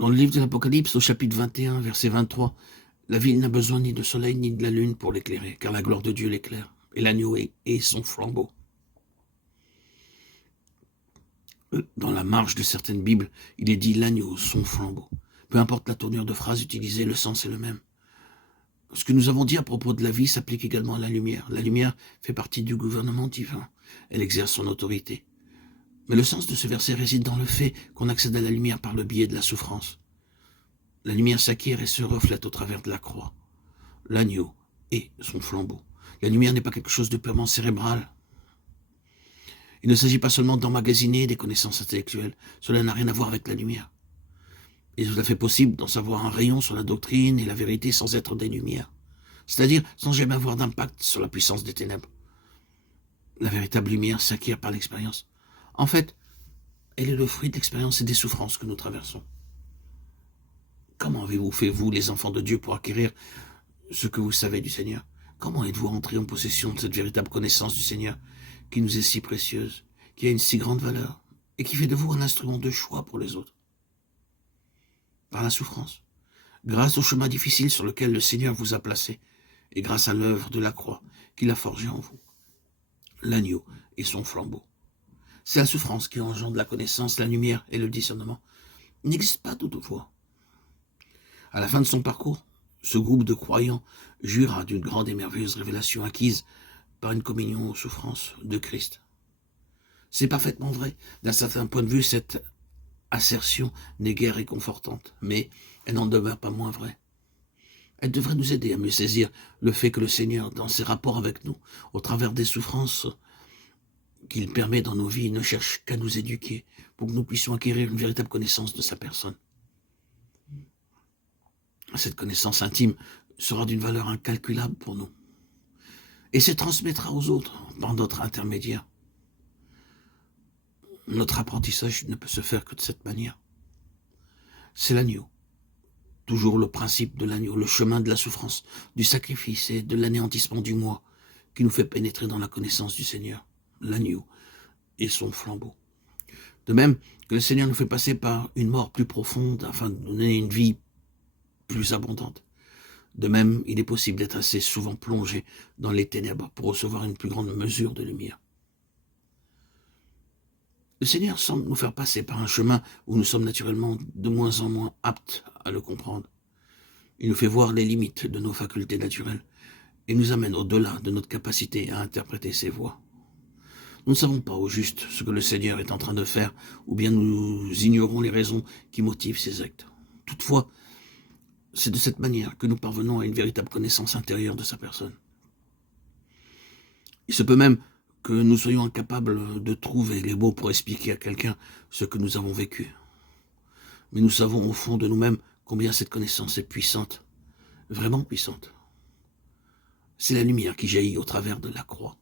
Dans le livre de l'Apocalypse, au chapitre 21, verset 23, la ville n'a besoin ni de soleil ni de la lune pour l'éclairer, car la gloire de Dieu l'éclaire, et l'agneau est son flambeau. Dans la marge de certaines Bibles, il est dit l'agneau, son flambeau. Peu importe la tournure de phrase utilisée, le sens est le même. Ce que nous avons dit à propos de la vie s'applique également à la lumière. La lumière fait partie du gouvernement divin. Elle exerce son autorité. Mais le sens de ce verset réside dans le fait qu'on accède à la lumière par le biais de la souffrance. La lumière s'acquiert et se reflète au travers de la croix. L'agneau et son flambeau. La lumière n'est pas quelque chose de purement cérébral. Il ne s'agit pas seulement d'emmagasiner des connaissances intellectuelles. Cela n'a rien à voir avec la lumière. Il est tout à fait possible d'en savoir un rayon sur la doctrine et la vérité sans être des lumières. C'est-à-dire sans jamais avoir d'impact sur la puissance des ténèbres. La véritable lumière s'acquiert par l'expérience. En fait, elle est le fruit de l'expérience et des souffrances que nous traversons. Comment avez-vous fait, vous, les enfants de Dieu, pour acquérir ce que vous savez du Seigneur? Comment êtes-vous entrés en possession de cette véritable connaissance du Seigneur, qui nous est si précieuse, qui a une si grande valeur, et qui fait de vous un instrument de choix pour les autres? Par la souffrance, grâce au chemin difficile sur lequel le Seigneur vous a placé, et grâce à l'œuvre de la croix qu'il a forgée en vous. L'agneau et son flambeau. C'est la souffrance qui engendre la connaissance, la lumière et le discernement. Il n'existe pas toutefois. À la fin de son parcours, ce groupe de croyants jura d'une grande et merveilleuse révélation acquise par une communion aux souffrances de Christ. C'est parfaitement vrai. D'un certain point de vue, cette assertion n'est guère réconfortante, mais elle n'en demeure pas moins vraie. Elle devrait nous aider à mieux saisir le fait que le Seigneur, dans ses rapports avec nous, au travers des souffrances qu'il permet dans nos vies, ne cherche qu'à nous éduquer pour que nous puissions acquérir une véritable connaissance de sa personne. Cette connaissance intime sera d'une valeur incalculable pour nous et se transmettra aux autres par notre intermédiaire. Notre apprentissage ne peut se faire que de cette manière. C'est l'agneau. Toujours le principe de l'agneau, le chemin de la souffrance, du sacrifice et de l'anéantissement du moi qui nous fait pénétrer dans la connaissance du Seigneur, l'agneau et son flambeau. De même que le Seigneur nous fait passer par une mort plus profonde afin de nous donner une vie plus abondante. De même, il est possible d'être assez souvent plongé dans les ténèbres pour recevoir une plus grande mesure de lumière. Le Seigneur semble nous faire passer par un chemin où nous sommes naturellement de moins en moins aptes à le comprendre. Il nous fait voir les limites de nos facultés naturelles et nous amène au-delà de notre capacité à interpréter ses voies. Nous ne savons pas au juste ce que le Seigneur est en train de faire, ou bien nous ignorons les raisons qui motivent ses actes. Toutefois, c'est de cette manière que nous parvenons à une véritable connaissance intérieure de sa personne. Il se peut même que nous soyons incapables de trouver les mots pour expliquer à quelqu'un ce que nous avons vécu. Mais nous savons au fond de nous-mêmes combien cette connaissance est puissante, vraiment puissante. C'est la lumière qui jaillit au travers de la croix.